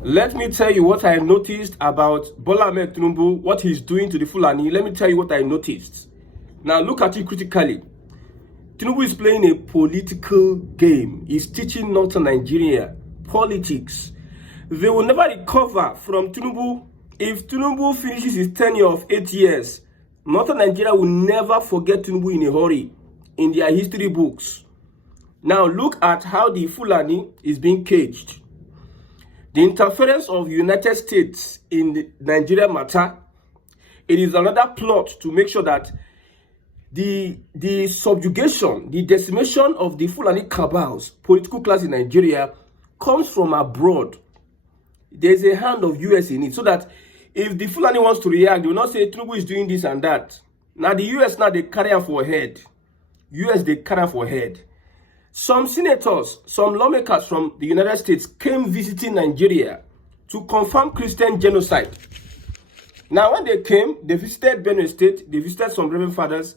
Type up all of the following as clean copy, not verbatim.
Let me tell you what I noticed about Bola Ahmed Tinubu, what he's doing to the Fulani. Let me tell you what I noticed. Now look at it critically. Tinubu is playing a political game. He's teaching Northern Nigeria politics. They will never recover from Tinubu. If Tinubu finishes his tenure of 8 years, Northern Nigeria will never forget Tinubu in a hurry in their history books. Now look at how the Fulani is being caged. The interference of United States in the Nigeria matter, it is another plot to make sure that the subjugation, the decimation of the Fulani Cabals, political class in Nigeria, comes from abroad. There's a hand of US in it, so that if the Fulani wants to react, they will not say Tinubu is doing this and that. Now the US, now they carry am for head. US, they carry am for head. Some senators, some lawmakers from the United States came visiting Nigeria to confirm Christian genocide. Now, when they came, they visited Benue State, they visited some Reverend Fathers,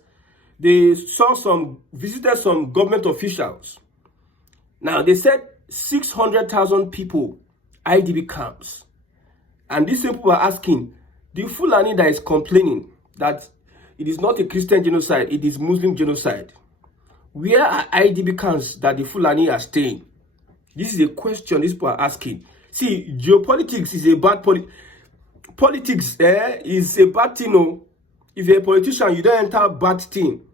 they visited some government officials. Now, they said 600,000 people, IDP camps. And these people were asking, the Fulani that is complaining that it is not a Christian genocide, it is Muslim genocide, where are IDP camps that the Fulani are staying? This is a question these people are asking. See, geopolitics is a bad politics is a bad thing. No? If you're a politician, you don't enter a bad thing.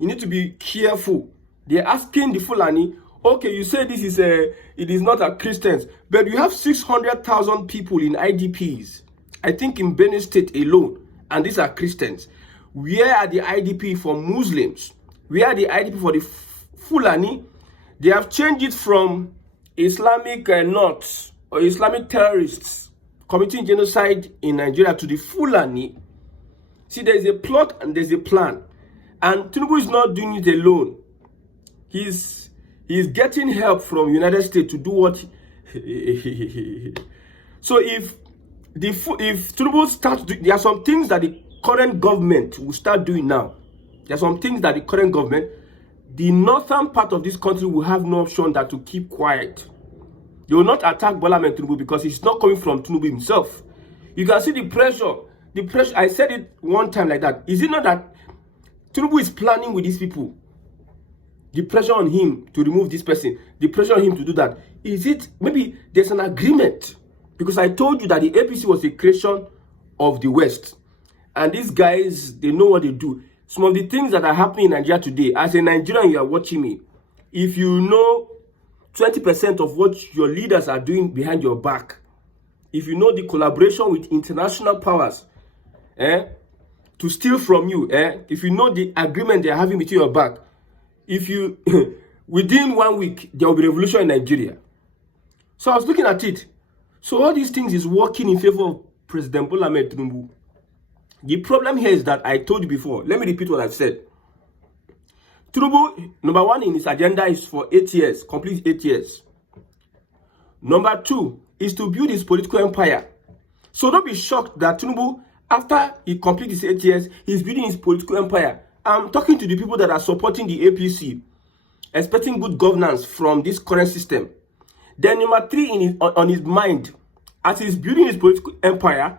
You need to be careful. They're asking the Fulani, okay, you say this is it is not a Christians, but you have 600,000 people in IDPs. I think in Benue State alone, and these are Christians. Where are the IDP for Muslims? Where are the IDP for the Fulani? They have changed it from Islamic nuts or Islamic terrorists committing genocide in Nigeria to the Fulani. See, there is a plot and there's a plan. And Tinubu is not doing it alone. He's getting help from United States to do what. So if Tinubu starts, there are some things that the current government will start doing now. There are some things that the current government, the northern part of this country, will have no option than to keep quiet. They will not attack Bola Ahmed Tinubu because it's not coming from Tinubu himself. You can see the pressure. The pressure. I said it one time like that. Is it not that Tinubu is planning with these people? The pressure on him to remove this person. The pressure on him to do that. Is it maybe there's an agreement? Because I told you that the APC was a creation of the West. And these guys, they know what they do. Some of the things that are happening in Nigeria today, as a Nigerian, you are watching me. If you know 20% of what your leaders are doing behind your back, if you know the collaboration with international powers to steal from you, if you know the agreement they are having between your back, if you, within 1 week, there will be revolution in Nigeria. So I was looking at it. So all these things is working in favor of President Bola Ahmed Tinubu. The problem here is that I told you before. Let me repeat what I've said. Tinubu, number one in his agenda is for 8 years, complete 8 years. Number two is to build his political empire. So don't be shocked that Tinubu, after he completes his 8 years, he's building his political empire. I'm talking to the people that are supporting the APC, expecting good governance from this current system. Then number three on his mind, as he's building his political empire,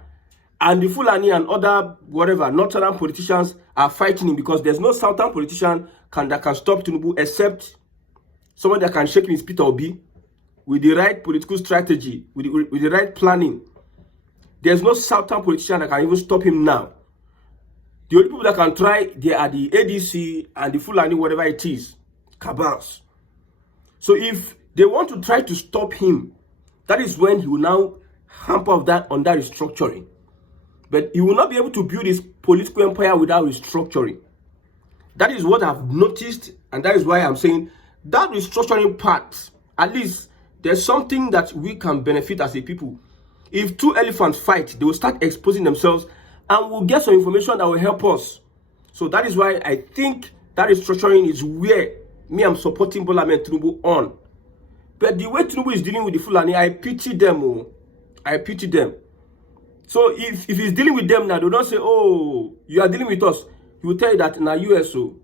and the Fulani and other whatever northern politicians are fighting him because there's no southern politician that can stop Tinubu except someone that can shake him his Peter Obi with the right political strategy, with the right planning. There's no southern politician that can even stop him now. The only people that can try, they are the ADC and the Fulani, whatever it is, Cabals. So if they want to try to stop him, that is when he will now hamper on that restructuring. But he will not be able to build his political empire without restructuring. That is what I've noticed, and that is why I'm saying that restructuring part, at least there's something that we can benefit as a people. If two elephants fight, they will start exposing themselves, and we'll get some information that will help us. So that is why I think that restructuring is where me, I'm supporting Bola Ahmed Tinubu on. But the way Tinubu is dealing with the Fulani, I pity them. Oh. I pity them. So if he's dealing with them now, they don't say, oh, you are dealing with us. He will tell you that in our USO,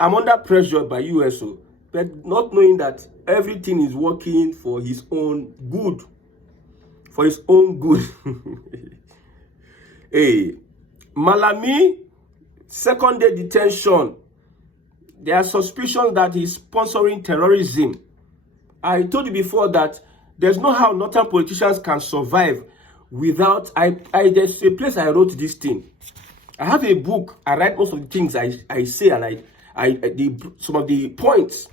I'm under pressure by USO, but not knowing that everything is working for his own good. for his own good. Hey, Malami, second-day detention. There are suspicions that he's sponsoring terrorism. I told you before that there's no how northern politicians can survive without. There's a place I wrote this thing. I have a book. I write most of the things I say, and some of the points.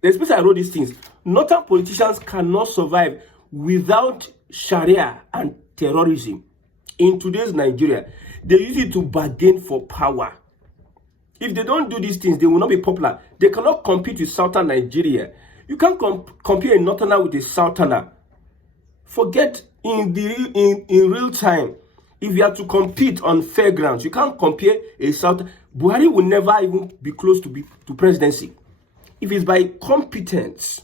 There's a place I wrote these things. Northern politicians cannot survive without Sharia and terrorism. In today's Nigeria, they use it to bargain for power. If they don't do these things, they will not be popular. They cannot compete with Southern Nigeria. You can't compare a Northerner with a Southerner. Forget in real time. If you have to compete on fair grounds, you can't compare a South. Buhari will never even be close to presidency. If it's by competence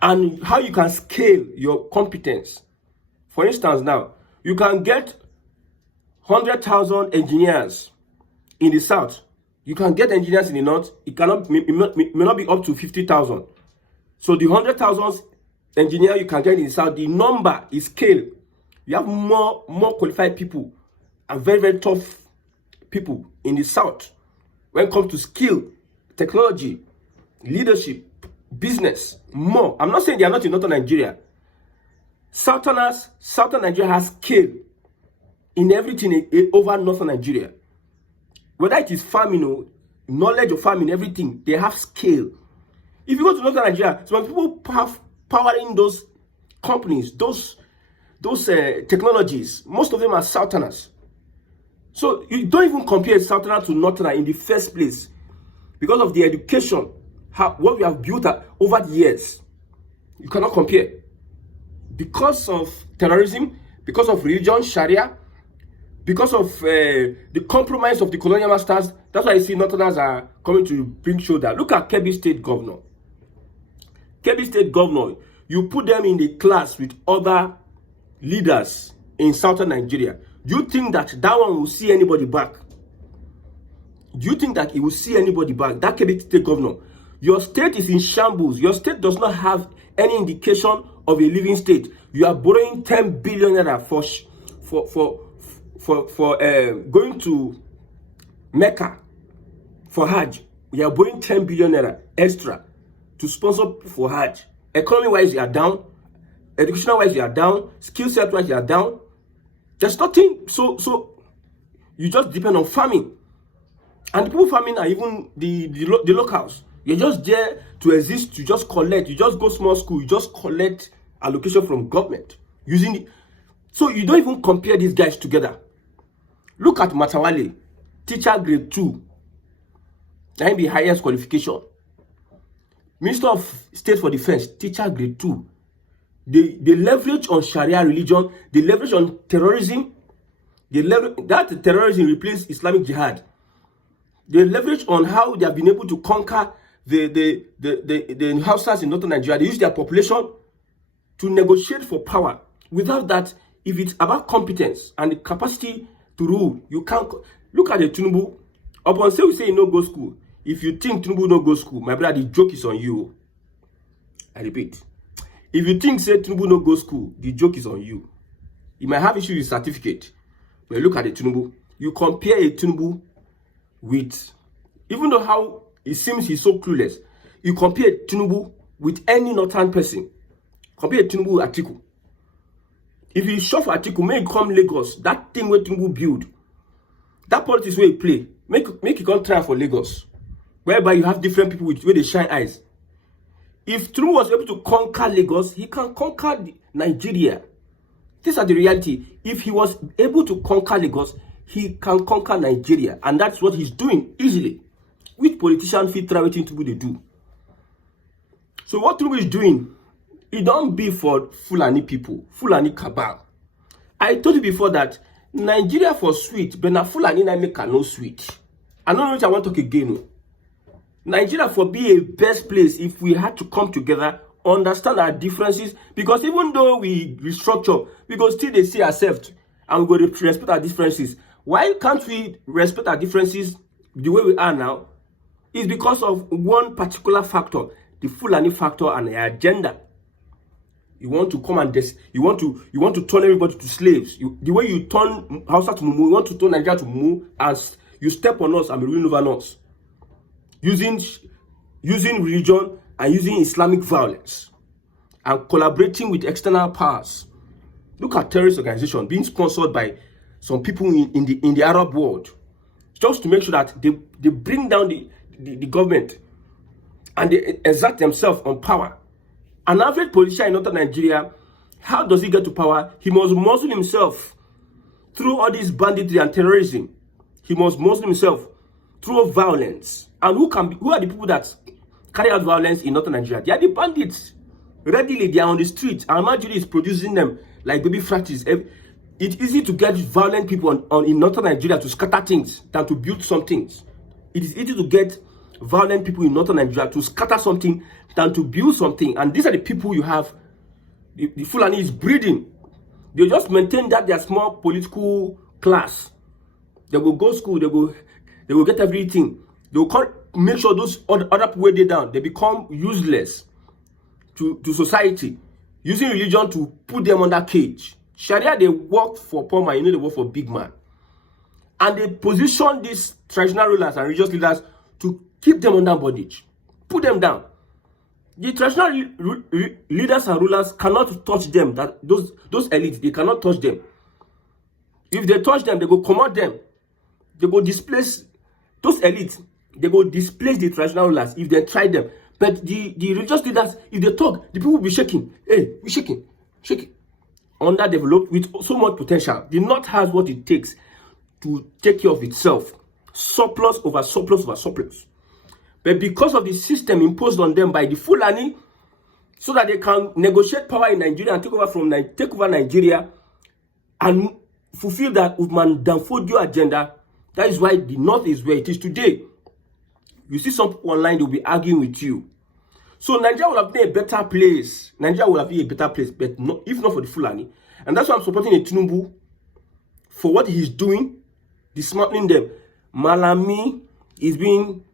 and how you can scale your competence. For instance, now you can get 100,000 engineers in the South. You can get engineers in the North. It may not be up to 50,000. So the 100,000 engineer you can get in the South, the number is scale. You have more qualified people and very, very tough people in the South when it comes to skill, technology, leadership, business, more. I'm not saying they are not in Northern Nigeria. Southern Nigeria has scale in everything over Northern Nigeria. Whether it is farming or knowledge of farming, everything, they have scale. If you go to Northern Nigeria, some people have powering those companies, those technologies. Most of them are Southerners. So you don't even compare Southerner to Northerner in the first place because of the education, what we have built up over the years. You cannot compare. Because of terrorism, because of religion, Sharia, because of the compromise of the colonial masters, that's why you see Northerners are coming to bring shoulder. Look at Kebbi State Governor. Kebbi State Governor, you put them in the class with other leaders in Southern Nigeria. Do you think that one will see anybody back? Do you think that it will see anybody back? That Kebbi State Governor. Your state is in shambles. Your state does not have any indication of a living state. You are borrowing 10 billion naira for going to Mecca for Hajj. You are borrowing 10 billion naira extra to sponsor for Hajj. Economy-wise, you are down. Educational-wise, you are down. Skill set-wise, you are down. There's nothing. So you just depend on farming. And the people farming are even the locals. You're just there to exist, to just collect. You just go small school, you just collect allocation from government. Using it. So you don't even compare these guys together. Look at Matawale, teacher grade 2. That be highest qualification. Minister of State for Defense, teacher grade 2. They leverage on Sharia religion, they leverage on terrorism. That terrorism replaced Islamic jihad. They leverage on how they have been able to conquer the Hausas in Northern Nigeria. They use their population to negotiate for power. Without that, if it's about competence and the capacity to rule, you can't. Look at the Tinubu. Upon say we say no go school. If you think Tinubu no go school, my brother, the joke is on you. I repeat. If you think say Tinubu no go school, the joke is on you. You might have issues with certificate. But look at the Tinubu. You compare a Tinubu with, even though how it seems he's so clueless, you compare Tinubu with any northern person. Compare Tinubu with Atiku. If you shop for Atiku, make it come Lagos. That thing where Tinubu build, that politics where he play, make it come try for Lagos, whereby you have different people with where they shine eyes. If Tinubu was able to conquer Lagos, he can conquer Nigeria. These are the reality. If he was able to conquer Lagos, he can conquer Nigeria, and that's what he's doing easily. Which politician fit try wetin Tinubu they do? So what Tinubu is doing, it don't be for Fulani people, Fulani cabal. I told you before that Nigeria for sweet, but na Fulani na make no sweet. I don't know which I want to talk again. Nigeria for be a best place if we had to come together, understand our differences, because even though we restructure, we go still they see ourselves and we go to respect our differences. Why can't we respect our differences the way we are now? It's because of one particular factor, the Fulani factor and the agenda. You want to come and you want to turn everybody to slaves. The way you turn Hausa to Mumu, you want to turn Nigeria to Mumu, as you step on us and be ruling over us, using religion and using Islamic violence and collaborating with external powers. Look at terrorist organization being sponsored by some people in the Arab world, just to make sure that they bring down the government and they exert themselves on power. An average politician in northern Nigeria, how does he get to power? He must muscle himself through all this banditry and terrorism. He must muscle himself through violence. And who are the people that carry out violence in northern Nigeria? They are the bandits. Readily, they are on the street. And Nigeria is producing them like baby fractures. It's easy to get violent people in northern Nigeria to scatter things than to build some things. It is easy to get violent people in northern Nigeria to scatter something than to build something. And these are the people you have. The Fulani is breeding. They just maintain that their small political class. They will go school. They will get everything. They will make sure those other people weigh down. They become useless to society, using religion to put them under cage. Sharia, they work for poor man. They work for big man. And they position these traditional rulers and religious leaders to keep them under bondage, put them down. The traditional leaders and rulers cannot touch them. That those elites, they cannot touch them. If they touch them, they go command them. They go displace those elites. They go displace the traditional rulers if they try them. But the religious leaders, if they talk, the people will be shaking. Hey, we're shaking. Underdeveloped with so much potential. The North has what it takes to take care of itself. Surplus over surplus over surplus. But because of the system imposed on them by the Fulani, so that they can negotiate power in Nigeria and take over Nigeria and fulfill that Uthman Danfodio agenda, that is why the North is where it is today. You see some people online, they will be arguing with you. So Nigeria will have been a better place. Nigeria will have been a better place, but if not for the Fulani. And that's why I'm supporting a Tinubu for what he's doing, dismantling them. Malami is being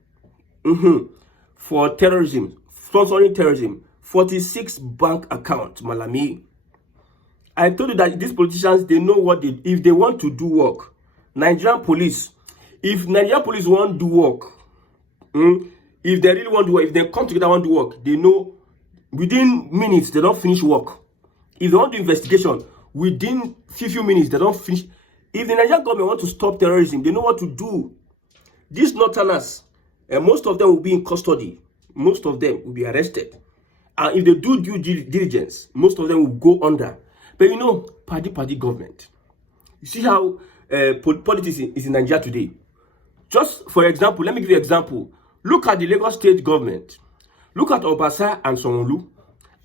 for terrorism, sponsoring terrorism. 46 bank account, Malami. I told you that these politicians, they know what if they want to do work. Nigerian police, if Nigerian police want to do work, if they really want to work, if they come together and want to work, they know within minutes they don't finish work. If they want to do investigation, within few minutes they don't finish. If the Nigerian government want to stop terrorism, they know what to do. These northerners, most of them will be in custody. Most of them will be arrested. And if they do due diligence, most of them will go under. But you know, party government. You see how politics is in Nigeria today. Just for example, let me give you an example. Look at the Lagos state government. Look at Obasa and Sanwo-Olu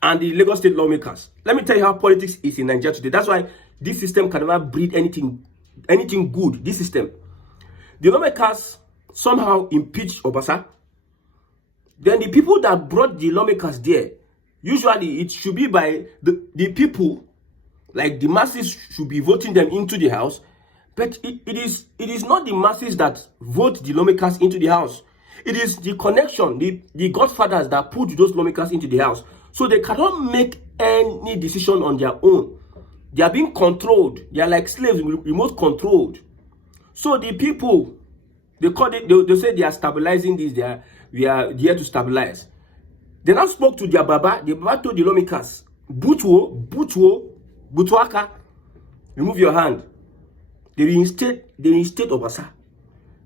and the Lagos state lawmakers. Let me tell you how politics is in Nigeria today. That's why this system can never breed anything good. This system. The lawmakers somehow impeached Obasa. Then the people that brought the lawmakers there, usually it should be by the people, like the masses should be voting them into the house. But it is not the masses that vote the lawmakers into the house. It is the connection, the godfathers that put those lawmakers into the house. So they cannot make any decision on their own. They are being controlled. They are like slaves, remote controlled. So the people, they say they are stabilizing this. We are here to stabilize. They now spoke to their Baba. The Baba told the lawmakers, Butuaka, remove your hand. They reinstate Obasa.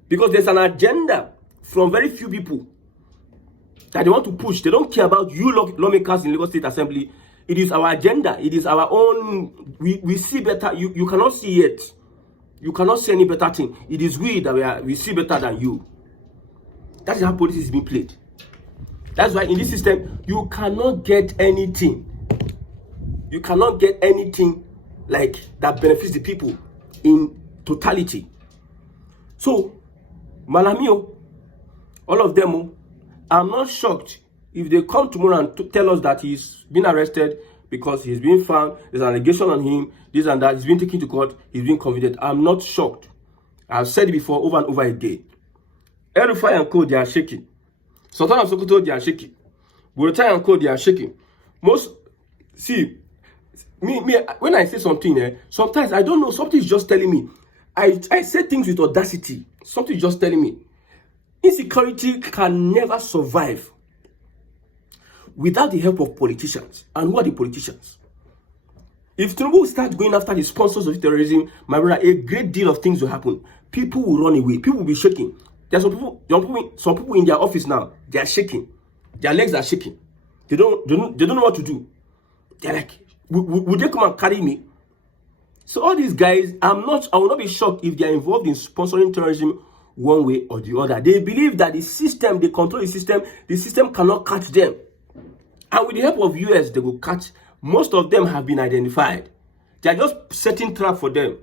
Because there's an agenda from very few people that they want to push. They don't care about you lawmakers in Lagos State Assembly. It is our agenda. It is our own. We see better. You cannot see it. You cannot see any better thing. It is we that we see better than you. That is how politics is being played. That's why in this system, you cannot get anything. You cannot get anything like that benefits the people in totality. So, Malamio, all of them, I'm not shocked if they come tomorrow and tell us that he's been arrested because he's been found, there's an allegation on him, this and that, he's been taken to court, he's been convicted. I'm not shocked. I've said it before over and over again. El-Rufai and Co, they are shaking. Sultan of Sokoto, they are shaking. Burutai and Co, they are shaking. when I say something, sometimes I don't know, something is just telling me. I say things with audacity. Something is just telling me. Insecurity can never survive without the help of politicians. And who are the politicians? If Tinubu starts going after the sponsors of terrorism, my brother, a great deal of things will happen. People will run away. People will be shaking. There's some people in their office now. They are shaking. Their legs are shaking. They don't know what to do. They're like, would they come and carry me? So all these guys, I will not be shocked if they are involved in sponsoring terrorism one way or the other. They believe that the system, they control the system cannot catch them. And with the help of US, they will catch. Most of them have been identified. They are just setting trap for them.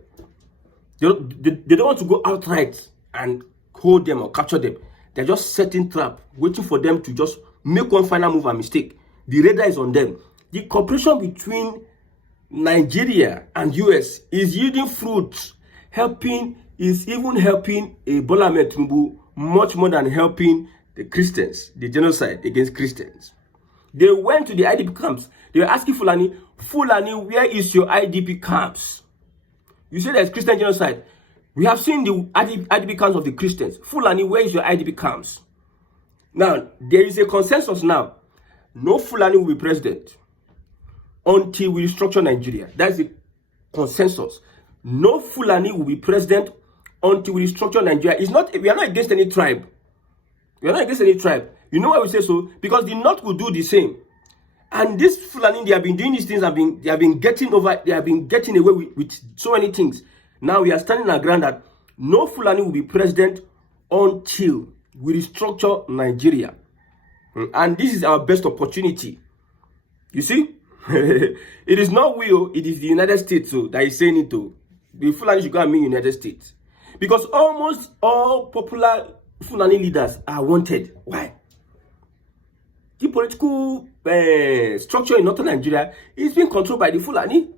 They don't want to go outright and hold them or capture them. They're just setting trap, waiting for them to just make one final move and mistake. The radar is on them. The cooperation between Nigeria and US is yielding fruits, is even helping Bola Ahmed Tinubu much more than helping the Christians, the genocide against Christians. They went to the IDP camps. They were asking Fulani, where is your IDP camps? You say there's Christian genocide. We have seen the IDP camps of the Christians. Fulani, where is your IDP camps? Now, there is a consensus now. No Fulani will be president until we restructure Nigeria. That's the consensus. No Fulani will be president until we restructure Nigeria. We are not against any tribe. We are not against any tribe. You know why we say so? Because the North will do the same. And this Fulani, they have been doing these things, they have been getting away with so many things. Now we are standing our ground that no Fulani will be president until we restructure Nigeria. And this is our best opportunity. You see? It is not we, it is the United States that is saying it to. The Fulani should go and mean United States. Because almost all popular Fulani leaders are wanted. Why? The political structure in northern Nigeria is being controlled by the Fulani.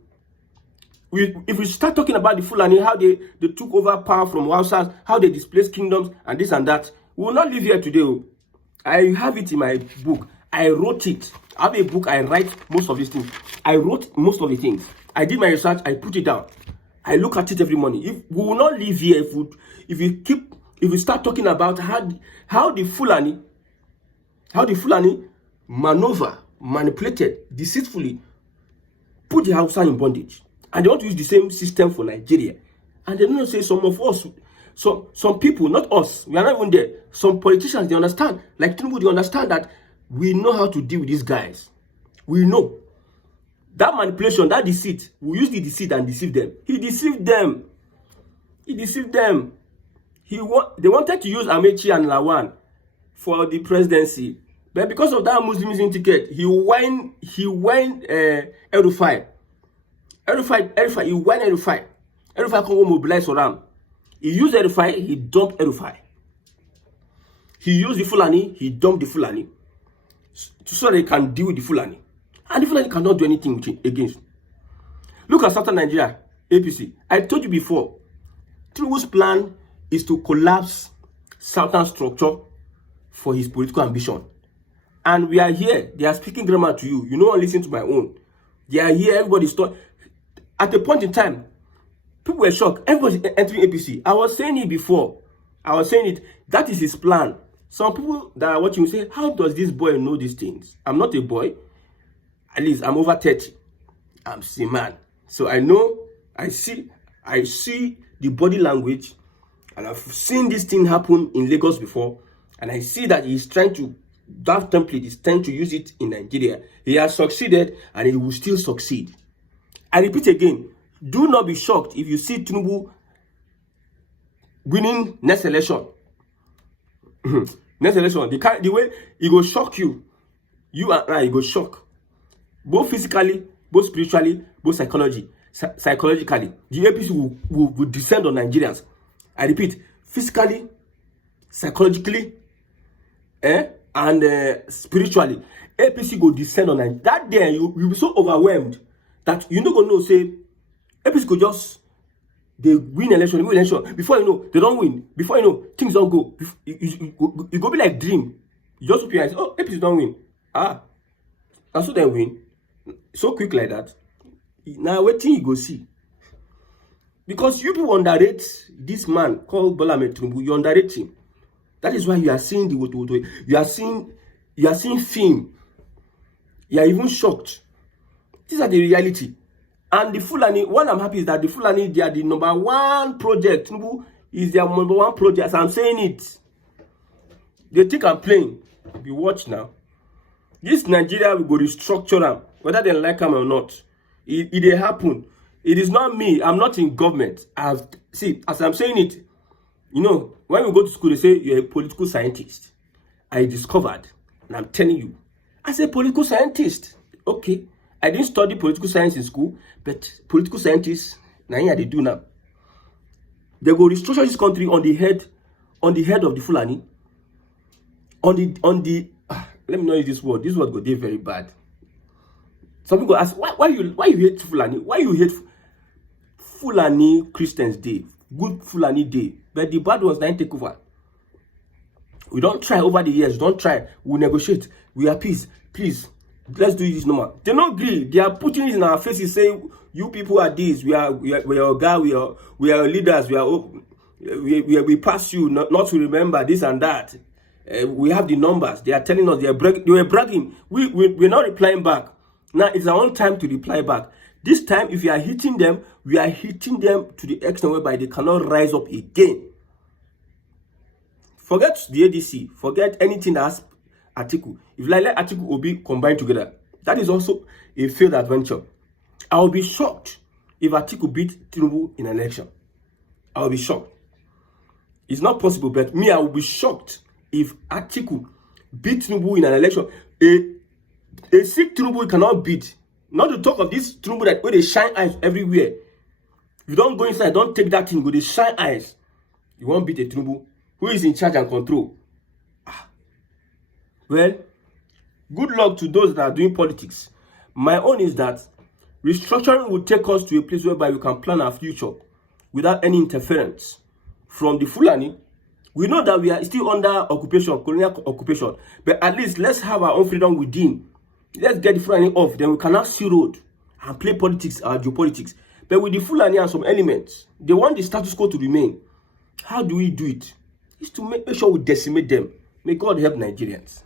If we start talking about the Fulani, how they took over power from Hausas, how they displaced kingdoms and this and that, we will not live here today. I have it in my book. I wrote it. I have a book. I write most of these things. I wrote most of the things. I did my research. I put it down. I look at it every morning. If we will not live here if we start talking about how the Fulani manipulated, deceitfully, put the Hausa in bondage. And they want to use the same system for Nigeria. And they don't say some of us, some people, not us, we are not even there. Some politicians, they understand, like Tinubu, they understand that we know how to deal with these guys. We know. That manipulation, that deceit, we use the deceit and deceive them. He deceived them. He deceived them. They wanted to use Amechi and Lawan for the presidency. But because of that Muslim ticket, he went El-Rufai. He went El-Rufai. El-Rufai can mobilize Oram. He used El-Rufai, he dumped El-Rufai. He used the Fulani, he dumped the Fulani. So they can deal with the Fulani. And the Fulani cannot do anything against. Look at Southern Nigeria, APC. I told you before, Tinubu's plan is to collapse Southern structure for his political ambition. And we are here. They are speaking grammar to you. You know, I listen to my own. They are here. Everybody's talking. At a point in time, people were shocked. Everybody's entering APC. I was saying it before. I was saying it. That is his plan. Some people that are watching will say, how does this boy know these things? I'm not a boy. At least I'm over 30. I'm a man. So I know, I see the body language, and I've seen this thing happen in Lagos before, and I see that he's trying to, that template is trying to use it in Nigeria. He has succeeded, and he will still succeed. I repeat again, do not be shocked if you see Tinubu winning next election. Next election, the way it will shock you. You and I, it will shock. Both physically, both spiritually, both psychologically. The APC will descend on Nigerians. I repeat, physically, psychologically, and spiritually. APC will descend on Nigerians. That day, you'll be so overwhelmed that you're not going to know, say, APC could just, they win election. Before you know, they don't win. Before you know, things don't go. You go be like dream. You just open your eyes, oh, APC don't win. That's so they win. So quick like that. Now waiting you go see. Because you people underrate this man called Bola Ahmed Tinubu. You underrate him. That is why you are seeing the you are seeing film. You are even shocked. These are the reality. And the Fulani, what I'm happy is that the Fulani, they are the number one project. Tinubu is their number one project. As I'm saying it. They think I'm playing. Be watch now. This Nigeria will go restructure them, whether they like them or not. It happen. It is not me. I'm not in government. See, as I'm saying it, you know, when we go to school, they say you're a political scientist. I discovered, and I'm telling you, as a political scientist, okay, I didn't study political science in school, but political scientists, now here they do now. They go restructure this country on the head of the Fulani. Let me not use this word. This word go dey very bad. Some people ask, why you hate Fulani? Why you hate Fulani Christians Day? Good Fulani Day. But the bad ones don't take over. We don't try over the years. Don't try. We negotiate. We are peace. Please, let's do this normal. They don't agree. They are putting it in our faces, saying, you people are this. We are a guy. We are leaders. We pass you not to remember this and that. We have the numbers. They are telling us they were bragging. We're not replying back. Now it's our own time to reply back. This time, if you are hitting them, we are hitting them to the extent whereby they cannot rise up again. Forget the ADC. Forget anything that has Atiku. If like Atiku will be combined together, that is also a failed adventure. I will be shocked if Atiku beat Tinubu in an election. I will be shocked. It's not possible, but me, I will be shocked if Atiku beat Tinubu in an election. A sick Tinubu cannot beat. Not to talk of this Tinubu that where they shine eyes everywhere. If you don't go inside, don't take that thing, go they shine eyes. You won't beat a Tinubu who is in charge and control. Well, good luck to those that are doing politics. My own is that restructuring will take us to a place whereby we can plan our future without any interference from the Fulani. We know that we are still under occupation, colonial occupation, but at least let's have our own freedom within. Let's get the Fulani off, then we can now see road and play politics, geopolitics. But with the Fulani and some elements, they want the status quo to remain. How do we do it? It's to make sure we decimate them. May God help Nigerians.